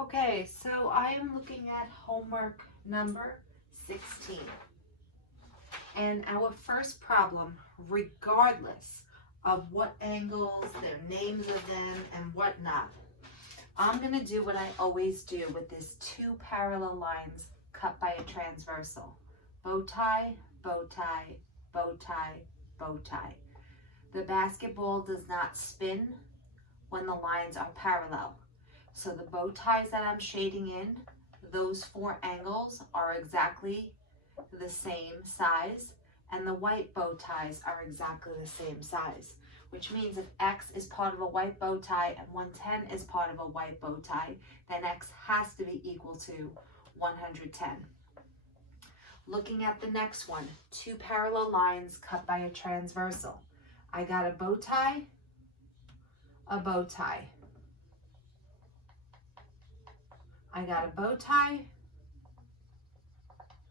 Okay, so I am looking at homework number 16. And our first problem, regardless of what angles, their names of them, and whatnot, I'm going to do what I always do with these two parallel lines cut by a transversal. Bow tie, bow tie, bow tie, bow tie. The basketball does not spin when the lines are parallel. So the bow ties that I'm shading in, those four angles are exactly the same size, and the white bow ties are exactly the same size, which means if X is part of a white bow tie and 110 is part of a white bow tie, then X has to be equal to 110. Looking at the next one, two parallel lines cut by a transversal. I got a bow tie, a bow tie. I got a bow tie,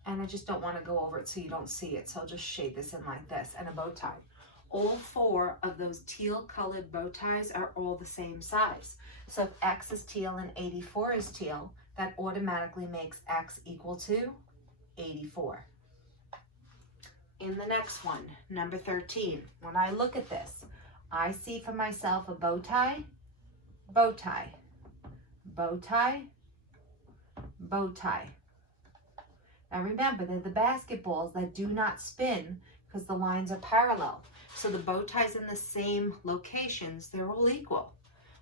and I just don't want to go over it so you don't see it, so I'll just shade this in like this, and a bow tie. All four of those teal colored bow ties are all the same size. So if X is teal and 84 is teal, that automatically makes X equal to 84. In the next one, number 13, when I look at this, I see for myself a bow tie, bow tie, bow tie, bow tie. Now remember, they're the basketballs that do not spin because the lines are parallel. So the bow ties in the same locations, they're all equal.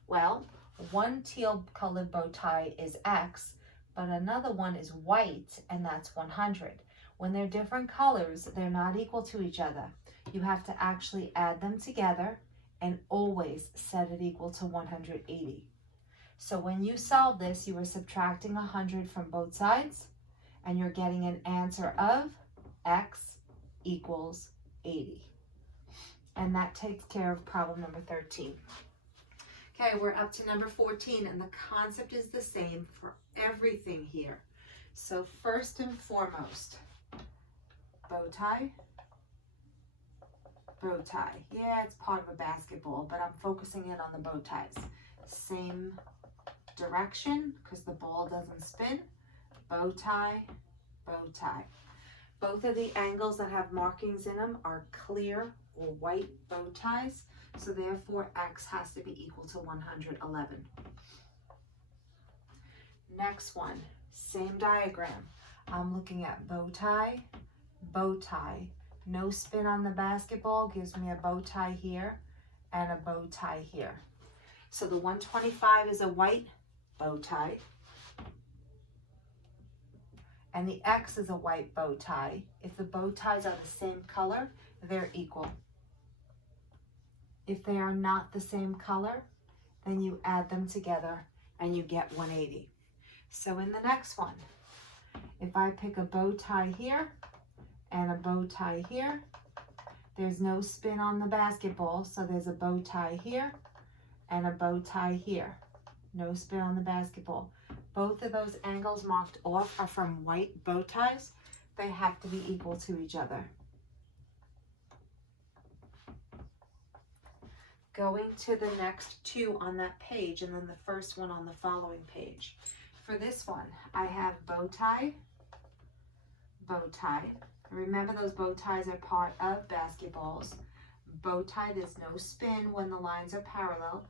Well, one teal colored bow tie is X, but another one is white, and that's 100. When they're different colors, they're not equal to each other. You have to actually add them together and always set it equal to 180. So when you solve this, you are subtracting 100 from both sides, and you're getting an answer of X equals 80. And that takes care of problem number 13. Okay, we're up to number 14, and the concept is the same for everything here. So first and foremost, bow tie, bow tie. Yeah, it's part of a basketball, but I'm focusing in on the bow ties. Same direction, because the ball doesn't spin. Bow tie, bow tie. Both of the angles that have markings in them are clear or white bow ties, so therefore X has to be equal to 111. Next one, same diagram. I'm looking at bow tie, bow tie. No spin on the basketball gives me a bow tie here and a bow tie here. So the 125 is a white bow tie, and the X is a white bow tie. If the bow ties are the same color, they're equal. If they are not the same color, then you add them together and you get 180. So in the next one, if I pick a bow tie here and a bow tie here, there's no spin on the basketball, so there's a bow tie here and a bow tie here. No spin on the basketball. Both of those angles marked off are from white bow ties. They have to be equal to each other. Going to the next two on that page, and then the first one on the following page. For this one, I have bow tie, bow tie. Remember, those bow ties are part of basketballs. Bow tie, there's no spin when the lines are parallel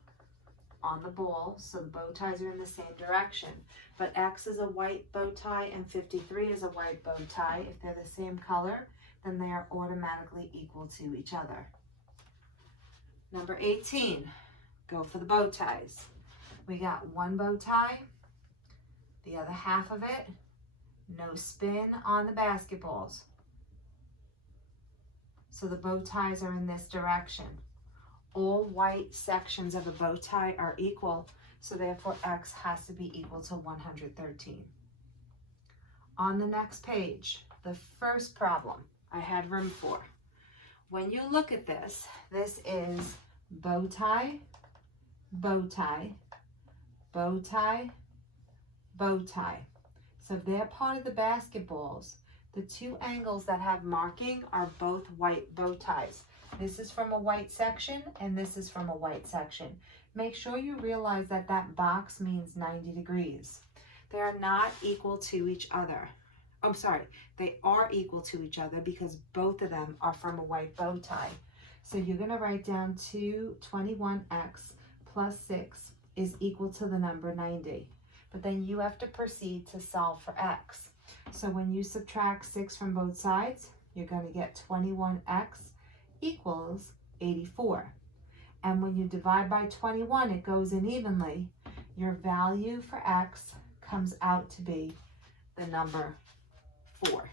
on the ball, so the bow ties are in the same direction. But X is a white bow tie and 53 is a white bow tie. If they're the same color, then they are automatically equal to each other. Number 18, go for the bow ties. We got one bow tie, the other half of it, no spin on the basketballs. So the bow ties are in this direction. All white sections of a bow tie are equal, so therefore X has to be equal to 113. On the next page, the first problem I had room for. When you look at this, this is bow tie, bow tie, bow tie, bow tie. So if they're part of the basketballs, the two angles that have marking are both white bow ties. This is from a white section and this is from a white section. make sure you realize that that box means 90 degrees. They are not equal to each other. I'm sorry, they are equal to each other because both of them are from a white bow tie. So you're going to write down 221x plus 6 is equal to the number 90. But then you have to proceed to solve for x. So when you subtract 6 from both sides, you're going to get 21x equals 84. And when you divide by 21, it goes in evenly. Your value for x comes out to be the number 4.